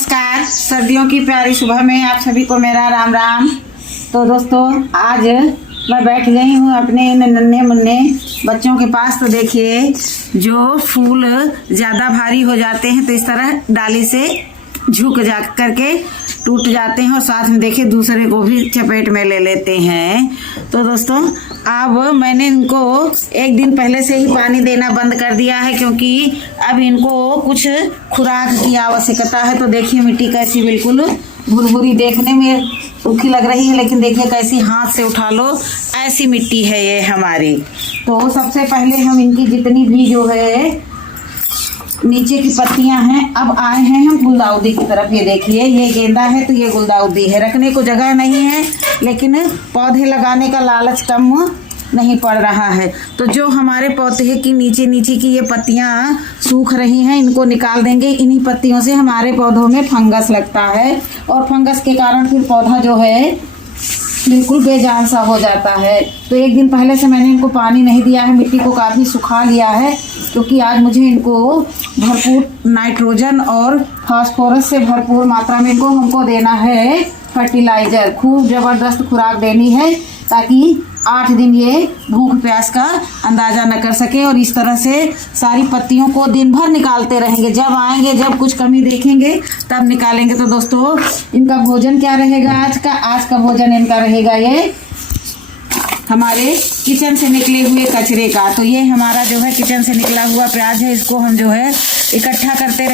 नमस्कार। सर्दियों की प्यारी सुबह में आप सभी को मेरा राम राम। तो दोस्तों, आज मैं बैठ गई हूँ अपने इन नन्हे मुन्ने बच्चों के पास। तो देखिए, जो फूल ज़्यादा भारी हो जाते हैं तो इस तरह डाली से झुक जा करके टूट जाते हैं और साथ में देखिए दूसरे को भी चपेट में ले लेते हैं। तो दोस्तों, अब मैंने इनको एक दिन पहले से ही पानी देना बंद कर दिया है, क्योंकि अब इनको कुछ खुराक की आवश्यकता है। तो देखिए मिट्टी कैसी बिल्कुल भुरभुरी, देखने में सूखी लग रही है, लेकिन देखिए कैसी हाथ से उठा लो ऐसी मिट्टी है ये हमारी। तो सबसे पहले हम इनकी जितनी भी जो है नीचे की पत्तियां हैं, अब आए हैं हम गुलदाउदी की तरफ। ये देखिए, ये गेंदा है तो ये गुलदाउदी है। रखने को जगह नहीं है, लेकिन पौधे लगाने का लालच कम नहीं पड़ रहा है। तो जो हमारे पौधे की नीचे की ये पत्तियां सूख रही हैं, इनको निकाल देंगे। इन्हीं पत्तियों से हमारे पौधों में फंगस लगता है और फंगस के कारण फिर पौधा जो है बिल्कुल बेजान सा हो जाता है। तो एक दिन पहले से मैंने इनको पानी नहीं दिया है, मिट्टी को काफ़ी सुखा लिया है, क्योंकि आज मुझे इनको भरपूर नाइट्रोजन और फास्फोरस से भरपूर मात्रा में इनको हमको देना है फर्टिलाइजर। खूब ज़बरदस्त खुराक देनी है, ताकि 8 दिन ये भूख प्यास का अंदाज़ा न कर सके। और इस तरह से सारी पत्तियों को दिन भर निकालते रहेंगे। जब आएंगे, जब कुछ कमी देखेंगे तब निकालेंगे। तो दोस्तों, इनका भोजन क्या रहेगा आज का भोजन इनका रहेगा ये हमारे किचन से निकले हुए कचरे का। तो ये हमारा जो है किचन से निकला हुआ प्याज है, इसको हम जो है इकट्ठा करते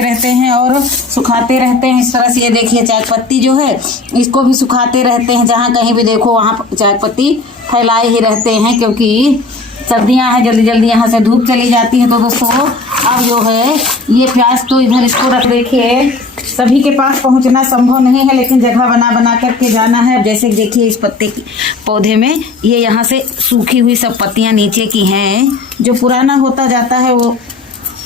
रहते हैं और सुखाते रहते हैं। इस तरह से ये देखिए, चाय पत्ती जो है इसको भी सुखाते रहते हैं। जहाँ कहीं भी देखो वहाँ चाय पत्ती फैलाए ही रहते हैं, क्योंकि सर्दियाँ हैं, जल्दी जल्दी यहाँ से धूप चली जाती है। तो दोस्तों, अब जो है ये प्याज तो इधर इसको रख, देखिए सभी के पास पहुंचना संभव नहीं है, लेकिन जगह बना करके जाना है। जैसे देखिए इस पत्ते की पौधे में ये यहाँ से सूखी हुई सब पत्तियाँ नीचे की हैं। जो पुराना होता जाता है वो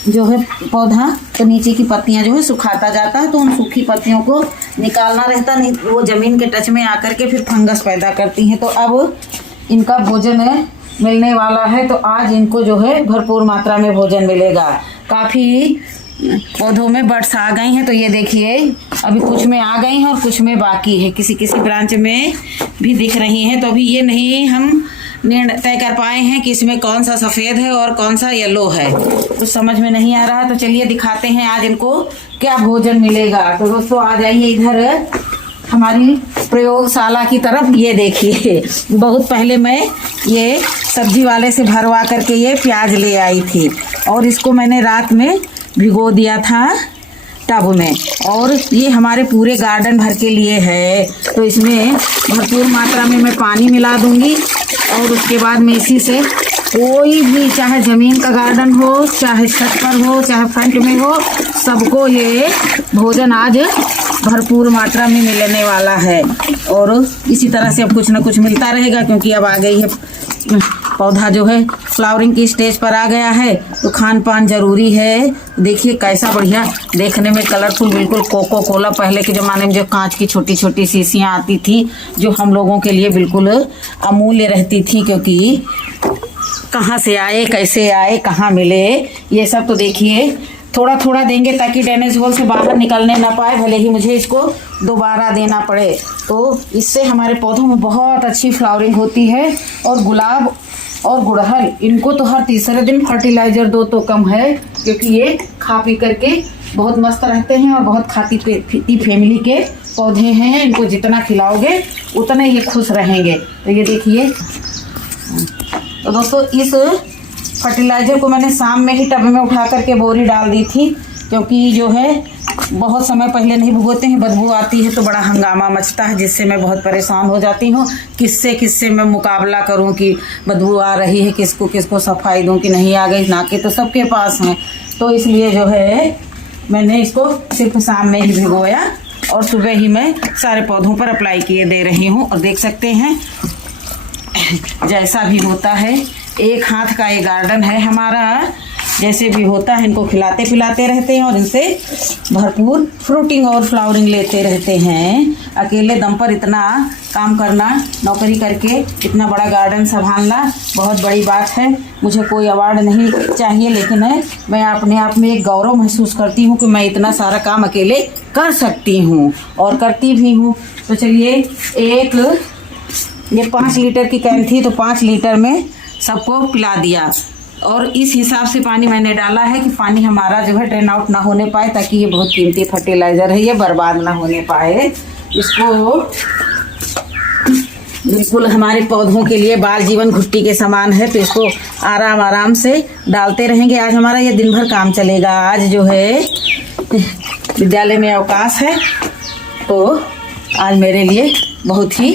जो है पौधा, तो नीचे की पत्तियाँ जो है सुखाता जाता है, तो उन सूखी पत्तियों को निकालना रहता, नहीं वो ज़मीन के टच में आकर के फिर फंगस पैदा करती हैं। तो अब इनका भोजन मिलने वाला है। तो आज इनको जो है भरपूर मात्रा में भोजन मिलेगा। काफ़ी पौधों में बर्ड्स आ गई हैं। तो ये देखिए, अभी कुछ में आ गई हैं और कुछ में बाकी है, किसी ब्रांच में भी दिख रही हैं। तो अभी ये नहीं हम निर्णय तय कर पाए हैं कि इसमें कौन सा सफ़ेद है और कौन सा येलो है, कुछ समझ में नहीं आ रहा। तो चलिए दिखाते हैं आज इनको क्या भोजन मिलेगा। तो दोस्तों, आ जाइए इधर हमारी प्रयोगशाला की तरफ। ये देखिए, बहुत पहले मैं ये सब्जी वाले से भरवा करके ये प्याज ले आई थी, और इसको मैंने रात में भिगो दिया था टब में। और ये हमारे पूरे गार्डन भर के लिए है, तो इसमें भरपूर मात्रा में मैं पानी मिला दूंगी। और उसके बाद में इसी से कोई भी, चाहे ज़मीन का गार्डन हो, चाहे छत पर हो, चाहे फ्रंट में हो, सबको ये भोजन आज भरपूर मात्रा में मिलने वाला है। और इसी तरह से अब कुछ ना कुछ मिलता रहेगा, क्योंकि अब आ गई है पौधा जो है फ्लावरिंग की स्टेज पर आ गया है, तो खान पान जरूरी है। देखिए कैसा बढ़िया देखने में कलरफुल, बिल्कुल कोको कोला। पहले के ज़माने में जो कांच की छोटी छोटी शीशियाँ आती थी, जो हम लोगों के लिए बिल्कुल अमूल्य रहती थी, क्योंकि कहाँ से आए, कैसे आए, कहाँ मिले, ये सब। तो देखिए थोड़ा थोड़ा देंगे ताकि ड्रेनेज होल से बाहर निकलने ना पाए, भले ही मुझे इसको दोबारा देना पड़े। तो इससे हमारे पौधों में बहुत अच्छी फ्लावरिंग होती है। और गुलाब और गुड़हल, इनको तो हर तीसरे दिन फर्टिलाइजर दो तो कम है, क्योंकि ये खा पी करके बहुत मस्त रहते हैं और बहुत खाती पीती फैमिली के पौधे हैं। इनको जितना खिलाओगे उतने ये खुश रहेंगे। तो ये देखिए, तो दोस्तों इस फर्टिलाइजर को मैंने शाम में ही टब में उठा करके बोरी डाल दी थी, क्योंकि जो है बहुत समय पहले नहीं भिगोते हैं, बदबू आती है तो बड़ा हंगामा मचता है, जिससे मैं बहुत परेशान हो जाती हूँ। किससे मैं मुकाबला करूँ कि बदबू आ रही है, किसको सफाई दूँ कि नहीं आ गई। नाके तो सबके पास हैं, तो इसलिए जो है मैंने इसको सिर्फ शाम में ही भिगोया और सुबह ही मैं सारे पौधों पर अप्लाई किए दे रही हूँ। और देख सकते हैं जैसा भी होता है, एक हाथ का ये गार्डन है हमारा। जैसे भी होता है इनको खिलाते पिलाते रहते हैं और इनसे भरपूर फ्रूटिंग और फ्लावरिंग लेते रहते हैं। अकेले दम पर इतना काम करना, नौकरी करके इतना बड़ा गार्डन संभालना बहुत बड़ी बात है। मुझे कोई अवार्ड नहीं चाहिए, लेकिन मैं अपने आप में एक गौरव महसूस करती हूँ कि मैं इतना सारा काम अकेले कर सकती हूँ और करती भी हूँ। तो चलिए, ये 5 लीटर की कैन थी तो 5 लीटर में सबको पिला दिया। और इस हिसाब से पानी मैंने डाला है कि पानी हमारा जो है ड्रेन आउट ना होने पाए, ताकि ये बहुत कीमती फर्टिलाइज़र है, ये बर्बाद ना होने पाए। इसको बिल्कुल हमारे पौधों के लिए बाल जीवन घुट्टी के समान है, तो इसको आराम आराम से डालते रहेंगे। आज हमारा ये दिन भर काम चलेगा। आज जो है विद्यालय में अवकाश है, तो आज मेरे लिए बहुत ही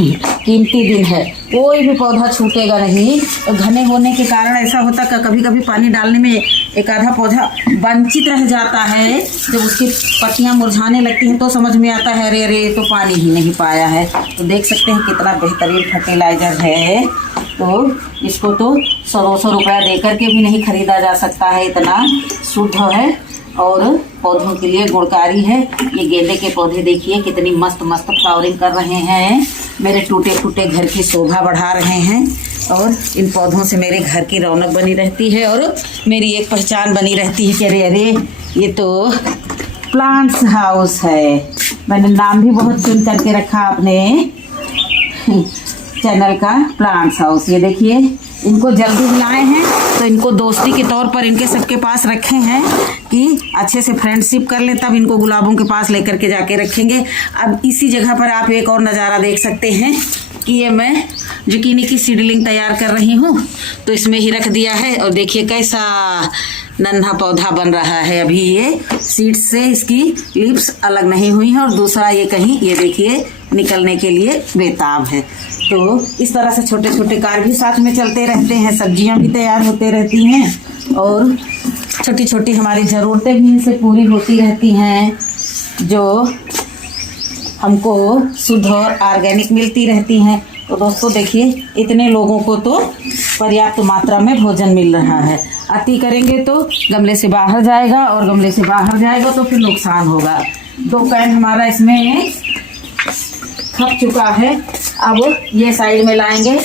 कीमती दिन है। कोई भी पौधा छूटेगा नहीं। और घने होने के कारण ऐसा होता है कि कभी कभी पानी डालने में एक आधा पौधा वंचित रह जाता है। जब उसकी पत्तियां मुरझाने लगती हैं तो समझ में आता है अरे अरे तो पानी ही नहीं पाया है। तो देख सकते हैं कितना बेहतरीन फर्टिलाइज़र है। तो इसको तो 100-200 रुपया दे करके भी नहीं खरीदा जा सकता है, इतना शुद्ध है और पौधों के लिए गुणकारी है। ये गेंदे के पौधे देखिए कितनी मस्त मस्त फ्लावरिंग कर रहे हैं, मेरे टूटे फूटे घर की शोभा बढ़ा रहे हैं। और इन पौधों से मेरे घर की रौनक बनी रहती है और मेरी एक पहचान बनी रहती है कि अरे अरे ये तो प्लांट्स हाउस है। मैंने नाम भी बहुत चुन करके रखा अपने चैनल का, प्लांट्स हाउस। ये देखिए, इनको जल्दी बुलाए हैं तो इनको दोस्ती के तौर पर इनके सबके पास रखे हैं कि अच्छे से फ्रेंडशिप कर लें, तब इनको गुलाबों के पास लेकर के जाके रखेंगे। अब इसी जगह पर आप एक और नज़ारा देख सकते हैं कि ये मैं जुकीनी की सीडलिंग तैयार कर रही हूँ, तो इसमें ही रख दिया है। और देखिए कैसा नन्हा पौधा बन रहा है। अभी ये सीड्स से इसकी लीव्स अलग नहीं हुई हैं और दूसरा ये कहीं, ये देखिए, निकलने के लिए बेताब है। तो इस तरह से छोटे छोटे कार्य भी साथ में चलते रहते हैं, सब्जियां भी तैयार होते रहती हैं और छोटी छोटी हमारी ज़रूरतें भी इनसे पूरी होती रहती हैं, जो हमको शुद्ध और ऑर्गेनिक मिलती रहती हैं। तो दोस्तों देखिए, इतने लोगों को तो पर्याप्त मात्रा में भोजन मिल रहा है। अति करेंगे तो गमले से बाहर जाएगा और गमले से बाहर जाएगा तो फिर नुकसान होगा। 2 कैन हमारा इसमें खप चुका है। अब ये साइड में लाएंगे।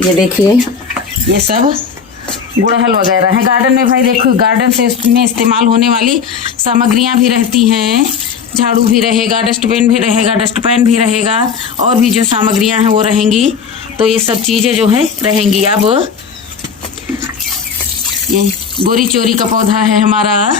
ये देखिए, ये सब गुड़हल वगैरह है गार्डन में। भाई देखो, गार्डन से में इस्तेमाल होने वाली सामग्रियां भी रहती हैं। झाड़ू भी रहेगा, डस्टबिन भी रहेगा, डस्टपैन भी रहेगा, और भी जो सामग्रियां हैं वो रहेंगी। तो ये सब चीज़ें जो है रहेंगी। अब ये गोरी चोरी का पौधा है हमारा,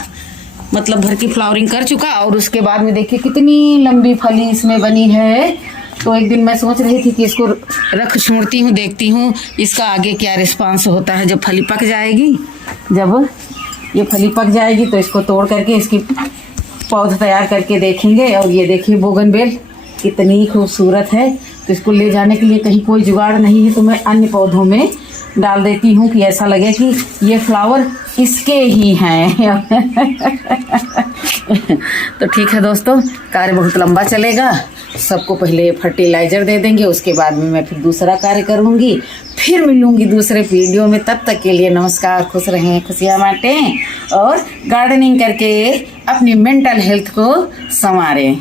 मतलब भर की फ्लावरिंग कर चुका, और उसके बाद में देखिए कितनी लंबी फली इसमें बनी है। तो एक दिन मैं सोच रही थी कि इसको रख छोड़ती हूँ, देखती हूँ इसका आगे क्या रिस्पांस होता है। जब फली पक जाएगी, जब ये फली पक जाएगी तो इसको तोड़ करके इसकी पौधा तैयार करके देखेंगे। और ये देखिए बोगनवेल कितनी खूबसूरत है। तो इसको ले जाने के लिए कहीं कोई जुगाड़ नहीं है, तो मैं अन्य पौधों में डाल देती हूँ कि ऐसा लगे कि ये फ्लावर इसके ही हैं। तो ठीक है दोस्तों, कार्य बहुत लंबा चलेगा। सबको पहले फर्टिलाइज़र दे देंगे, उसके बाद में मैं फिर दूसरा कार्य करूँगी। फिर मिलूँगी दूसरे वीडियो में। तब तक के लिए नमस्कार, खुश रहें, खुशियाँ बांटें और गार्डनिंग करके अपनी मेंटल हेल्थ को संवारें।